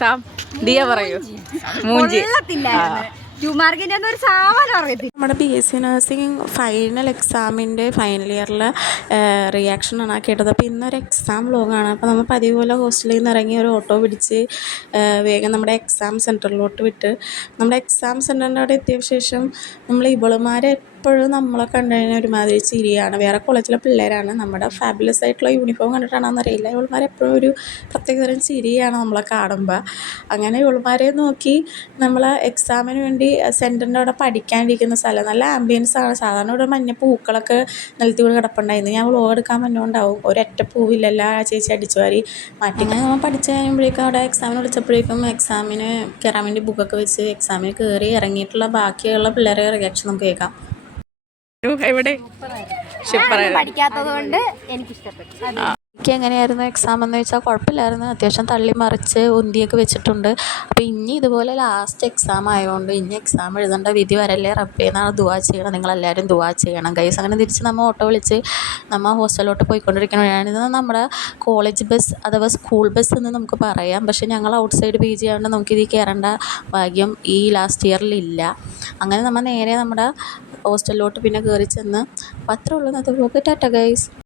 Exam? Diya പറയൂ. മൂഞ്ചി. നമ്മുടെ BSc നഴ്സിംഗ് ഫൈനൽ എക്സാമിൻ്റെ ഫൈനൽ ഇയറിലെ റിയാക്ഷനാണ് കേട്ടത്. അപ്പോൾ ഇന്നൊരു എക്സാം വ്ലോഗാണ്. അപ്പോൾ നമ്മൾ പതിവ് പോലെ ഹോസ്റ്റലിൽ നിന്ന് ഇറങ്ങി ഒരു ഓട്ടോ പിടിച്ച് വേഗം നമ്മുടെ എക്സാം സെൻറ്ററിലോട്ട് വിട്ട് നമ്മുടെ എക്സാം സെൻറ്ററിൻ്റെ അവിടെ എത്തിയ ശേഷം നമ്മൾ ഇവളുമാരെ എപ്പോഴും നമ്മളെ കണ്ടു കഴിഞ്ഞാൽ ഒരുമാതിരി ചിരിയാണ്. വേറെ കോളേജിലെ പിള്ളേരാണ്. നമ്മുടെ ഫാബുലസ് ആയിട്ടുള്ള യൂണിഫോം കണ്ടിട്ടാണെന്ന് അറിയില്ല, ഇവളുമാർ എപ്പോഴും ഒരു പ്രത്യേകതരം ചിരിയാണ് നമ്മളെ കാണുമ്പോൾ. അങ്ങനെ ഇവളുമാരെ നോക്കി നമ്മൾ എക്സാമിന് വേണ്ടി സെൻറ്ററിൻ്റെ അവിടെ പഠിക്കാനിരിക്കുന്ന സ്ഥലം നല്ല ആംബിയൻസ് ആണ്. സാധാരണ ഇവിടെ മഞ്ഞ പൂക്കളൊക്കെ നിലത്തി വീണ് കിടപ്പുണ്ടായിരുന്നു. ഞാൻ വ്ലോഗ് എടുക്കാൻ മുന്നോണ്ടാവും, ഒരൊറ്റ പൂവില്ലല്ല ആ ചേച്ചി അടിച്ചു വാരി മാറ്റി. അങ്ങനെ നമ്മൾ പഠിച്ച് കഴിയുമ്പോഴേക്കും അവിടെ എക്സാമിന് വിളിച്ചപ്പോഴേക്കും എക്സാമിന് കയറാൻ വേണ്ടി ബുക്കൊക്കെ വെച്ച് എക്സാമിന് കയറി ഇറങ്ങിയിട്ടുള്ള ബാക്കിയുള്ള പിള്ളേരെ റിയാക്ഷൻ നമുക്ക് കേൾക്കാം. എവിടെ പഠിക്കാത്തത് കൊണ്ട് എനിക്ക് ഇഷ്ടപ്പെട്ടു. എനിക്ക് എങ്ങനെയായിരുന്നു എക്സാം എന്ന് വെച്ചാൽ കുഴപ്പമില്ലായിരുന്നു. അത്യാവശ്യം തള്ളി മറിച്ച് ഉന്തിയൊക്കെ വെച്ചിട്ടുണ്ട്. അപ്പോൾ ഇനി ഇതുപോലെ ലാസ്റ്റ് എക്സാം ആയതുകൊണ്ട് ഇനി എക്സാം എഴുതേണ്ട വിധി വരല്ലേ റബ്ബേ എന്നാണ് ദുആ ചെയ്യണം. നിങ്ങളെല്ലാവരും ദുആ ചെയ്യണം ഗൈസ്. അങ്ങനെ തിരിച്ച് നമ്മൾ ഓട്ടോ വിളിച്ച് നമ്മൾ ഹോസ്റ്റലിലോട്ട് പോയിക്കൊണ്ടിരിക്കണതാണ്. ഇത് നമ്മുടെ കോളേജ് ബസ് അഥവാ സ്കൂൾ ബസ് എന്ന് നമുക്ക് പറയാം. പക്ഷേ ഞങ്ങൾ ഔട്ട് സൈഡ് PG ആയതുകൊണ്ട് നമുക്കിതിൽ കയറേണ്ട ഭാഗ്യം ഈ ലാസ്റ്റ് ഇയറിലില്ല. അങ്ങനെ നമ്മൾ നേരെ നമ്മുടെ ഹോസ്റ്റലിലോട്ട് പിന്നെ കയറി ചെന്ന്. അപ്പോൾ അത്രേ ഉള്ളൂ ഇന്നത്തെ വ്ലോഗ്. ടാറ്റ ഗൈസ്.